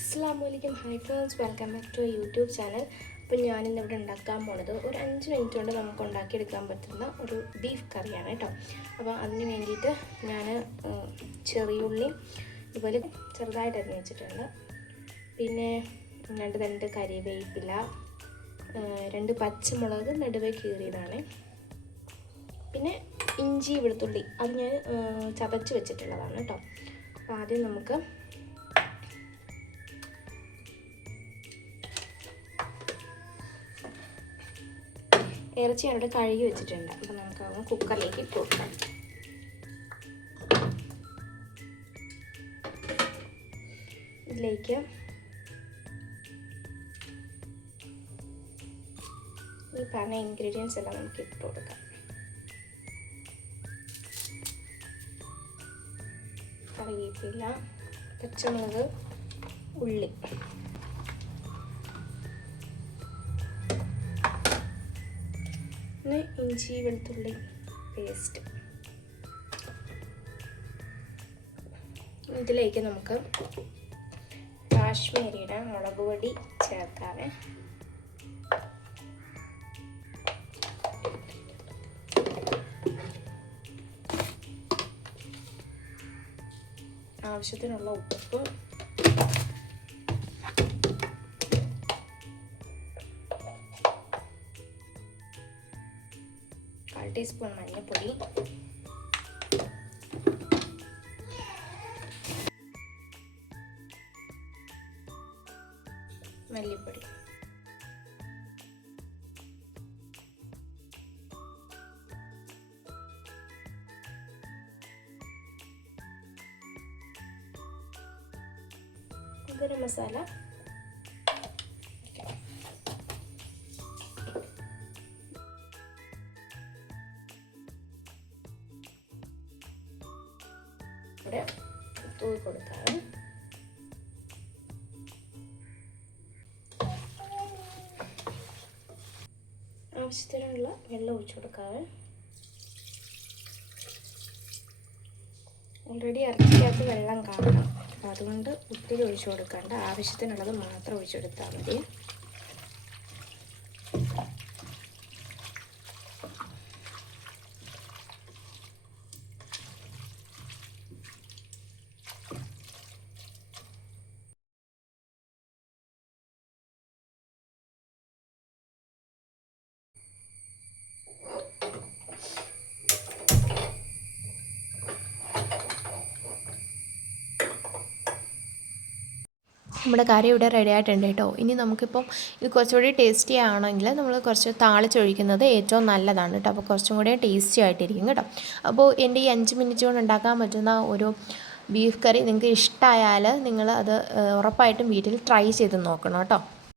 അസ്സലാമു hi friends, welcome back to YouTube channel. അപ്പോൾ ഞാനിന്നിവിടെ ഉണ്ടാക്കാൻ പോണത് ഒരു 5 മിനിറ്റ് കൊണ്ട് നമുക്ക് ഉണ്ടാക്കിയെടുക്കാൻ പറ്റുന്ന ഒരു ബീഫ് കറിയാണ് കേട്ടോ. അപ്പോൾ അതിന് വേണ്ടിയിട്ട് ഞാൻ ചെറിയുള്ളി ഇതുപോലെ ചെറുതായിട്ട് അരിഞ്ഞ് വെച്ചിട്ടുണ്ട്. പിന്നെ 2 തണ്ട് കരിവേപ്പില, 2 പച്ചമുളക് നടുവേ കീറിയതാണ്. പിന്നെ ഇഞ്ചി വെളുത്തുള്ളി അത് ഞാൻ ചതച്ച് വെച്ചിട്ടുള്ളതാണ് കേട്ടോ. അപ്പോൾ ആദ്യം നമുക്ക് ഇറച്ചി അവിടെ കഴുകി വെച്ചിട്ടുണ്ട്. അപ്പോൾ നമുക്ക് അത് കുക്കറിലേക്ക് ഇട്ട് കൊടുക്കാം. ഇതിലേക്ക് ഈ പറഞ്ഞ ഇൻഗ്രീഡിയൻസ് എല്ലാം നമുക്ക് ഇട്ട് കൊടുക്കാം. കറിവേപ്പില, പച്ചമുളക്, ഉള്ളി, ഇഞ്ചി വെളുത്തുള്ളി പേസ്റ്റ്. ഇതിലേക്ക് നമുക്ക് കാശ്മീരിയുടെ മുളക് പൊടി ചേർക്കാവേ. ആവശ്യത്തിനുള്ള ഉപ്പ്, 1 ടീസ്പൂൺ മഞ്ഞൾപ്പൊടി, മല്ലിപ്പൊടി, ഗരം മസാല, ഇവിടെ തൂവി കൊടുക്കാം. ആവശ്യത്തിനുള്ള വെള്ളം ഒഴിച്ചു കൊടുക്കാം. ഓൾറെഡി ഇറച്ചിക്കകത്ത് വെള്ളം കാണണം, അപ്പോൾ അതുകൊണ്ട് ഒത്തിരി ഒഴിച്ചു കൊടുക്കാണ്ട് ആവശ്യത്തിനുള്ളത് മാത്രം ഒഴിച്ചെടുത്താൽ മതി. നമ്മുടെ കറി ഇവിടെ റെഡി ആയിട്ടുണ്ട് കേട്ടോ. ഇനി നമുക്കിപ്പം ഇത് കുറച്ചുകൂടി ടേസ്റ്റി ആണെങ്കിൽ നമ്മൾ കുറച്ച് താളിച്ചൊഴിക്കുന്നത് ഏറ്റവും നല്ലതാണ് കേട്ടോ. അപ്പോൾ കുറച്ചും കൂടി ടേസ്റ്റി ആയിട്ടിരിക്കും കേട്ടോ. അപ്പോൾ എൻ്റെ ഈ 5 മിനിറ്റ് കൊണ്ട് ഉണ്ടാക്കാൻ പറ്റുന്ന ഒരു ബീഫ് കറി നിങ്ങൾക്ക് ഇഷ്ടമായാൽ നിങ്ങൾ അത് ഉറപ്പായിട്ടും വീട്ടിൽ ട്രൈ ചെയ്ത് നോക്കണം കേട്ടോ.